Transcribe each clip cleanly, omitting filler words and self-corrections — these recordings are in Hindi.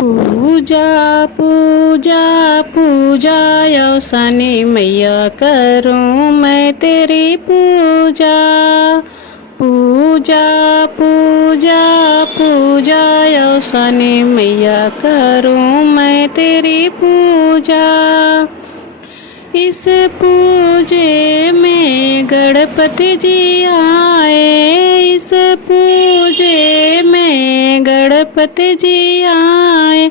पूजा पूजा पूजा यौसानी मैया करूं मैं तेरी पूजा। पूजा पूजा पूजा यौसानी मैया करूं मैं तेरी पूजा। इस पूजे में गणपति जी आए, इस पूजे में गणपति जी आए,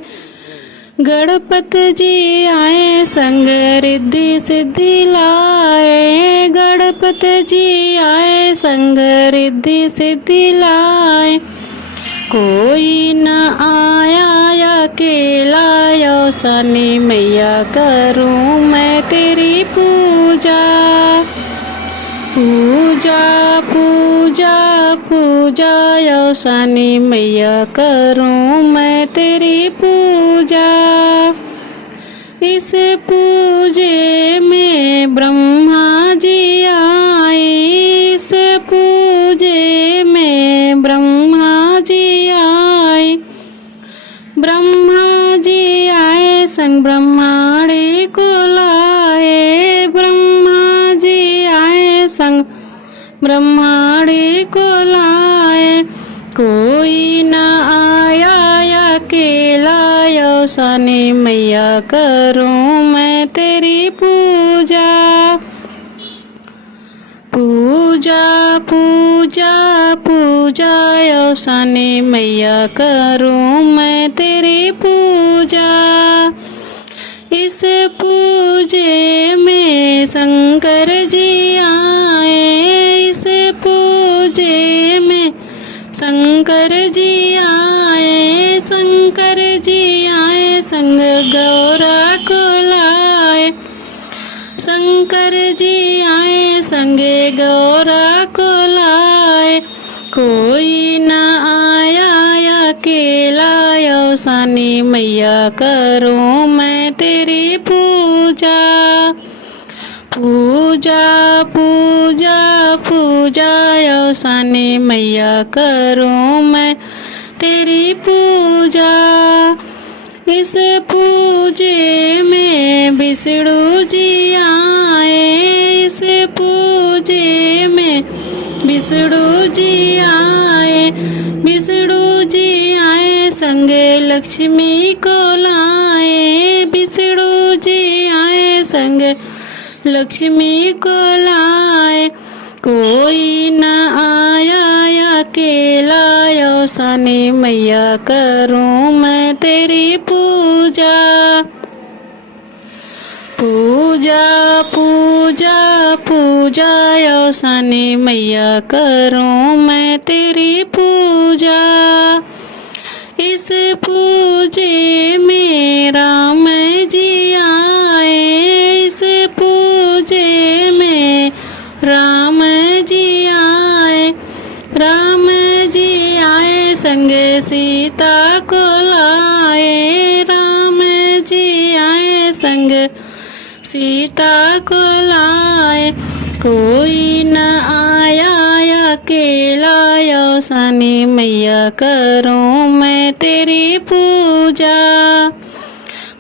गणपति जी आए संग रिद्धि सिद्धि लाए, गणपति जी आए संग रिद्धि सिद्धि लाए। कोई न आया अकेला यौसानी मैया करूं मैं तेरी पूजा। पूजा पूजा पूजा यौसानी मैया करूं मैं तेरी पूजा। इस पूजे में ब्रह्मा जी आए, इस पूजे में ब्रह्मा जी आए, ब्रह्मा जी आए संग ब्रह्मांडी को लाए, ब्रह्मा जी आए संग ब्रह्मांडी को लाए। कोई न आया अकेला यौसानी मैया करूं मैं तेरी पूजा। पूजा पूजा पूजा यौसानी मैया करूं मैं तेरी पूजा। इस पूजे में शंकर जी आए, इस पूजे में शंकर जी आए, शंकर जी आए संग गौरा को लाए, शंकर जी आए संगे गौरा को लाए। कोई न आया अकेला यौसानी मैया करूं मैं तेरी पूजा। पूजा पूजा पूजा यौसानी मैया करूं मैं तेरी पूजा। इस पूजे में विष्णु जी आए, इस पूजे में विष्णु जी आए, विष्णु जी आए संगे लक्ष्मी को लाए, विष्णु जी आए संगे लक्ष्मी को लाए। कोई न आया अकेला यौसानी मैया करूं मैं तेरी पूजा। पूजा पूजा पूजा यौसानी मैया करूं मैं तेरी पूजा। इस पूजे में राम जी आए, इस पूजे में राम जी आए, राम जी आए संग सीता को लाए, राम जी आए संग सीता को लाए। कोई न आया अकेला यौसानी मैया करूं मैं तेरी पूजा।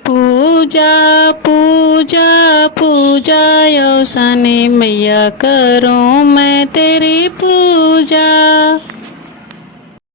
पूजा पूजा पूजा यौसानी मैया करूं मैं तेरी पूजा।